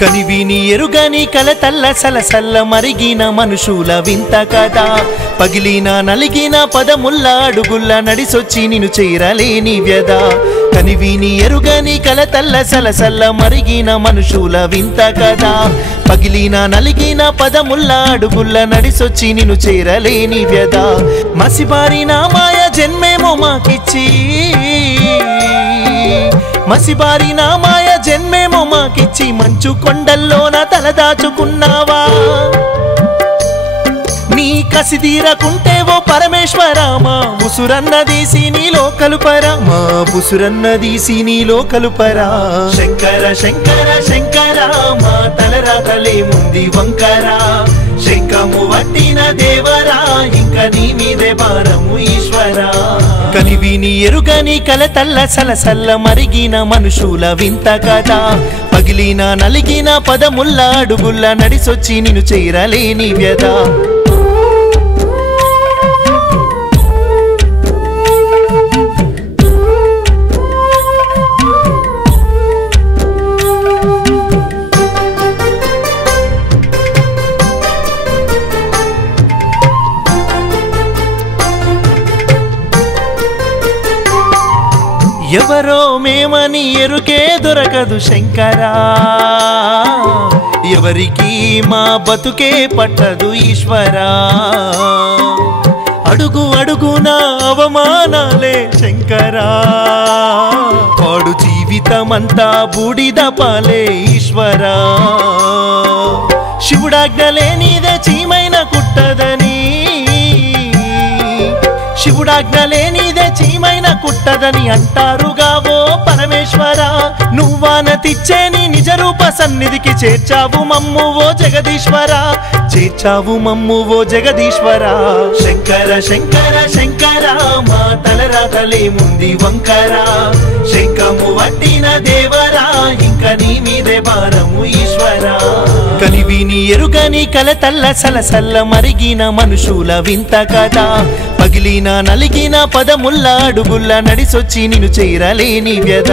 కనివిని ఎరుగని కలతల్ల సలసల్ల మరిగిన మనుషుల వింత కదా పగిలిన నలిగిన పదముల్ల అడుగుల్ల నడిసొచ్చి నిన్ను చేరలేని వ్యద కనివిని ఎరుగని కలతల్ల సలసల్ల మరిగిన మనుషుల వింత కదా పగిలిన నలిగిన పదముల్ల అడుగుల్ల నడిసొచ్చి నిన్ను చేరలేని వ్యద మసిబారిన మాయ జన్మేమో మాకిచ్చి మసిబారిన మాయ జన్మేమో మాకిచ్చి మంచు కొండల్లోన తలదాచుకున్నావా నీ కసిదీరకుంటే ఓ పరమేశ్వర మా ఉసురన్నదీసి నీలో కలుపరా మా ఉసురన్నదీసి నీలో కలుపరా శంకర శంకర శంకర మా తలరాతలే ముంది వంకరా శంఖము వట్టిన దేవరా ఇంకా నీ మీదే భారము ఈశ్వరా కనివిని ఎరుగని కలతల్ల సలసల్ల మరిగిన మనుషుల వింత కదా పగిలిన నలిగిన పదముల్ల అడుగుల్ల నడిసొచ్చి నిన్ను చేరలేని వ్యద ఎవరో మేమని ఎరుకే దొరకదు శంకరా ఎవరికి మా బతుకే పట్టదు ఈశ్వరా అడుగు అడుగున అవమానాలే శంకరా వాడు జీవితమంతా బూడిద పాలే ఈశ్వరా శివుడాజ్ఞలే నీదే చీమైన కుట్టదని శివుడాజ్ఞలే నీదే చీమైన కుట్టదని అంటారుగావో పరమేశ్వర నువ్వానతిచ్చేని నిజ రూప సన్నిధికి చేర్చావు మమ్ము ఓ జగదీశ్వర చేర్చావు మమ్ము ఓ జగదీశ్వర శంకర శంకర శంకర మా తలరాతలే ముంది వంకరా శంఖము వట్టిన దేవరా ఇంకా నీ మీదే భారము ఈశ్వరా కనివిని ఎరుగని కలతల్ల సలసల్ల మరిగిన మనుషుల వింత కదా పగిలిన నలిగిన పదముల్ల అడుగుల్ల నడిసొచ్చి నిన్ను చేరలేని వ్యద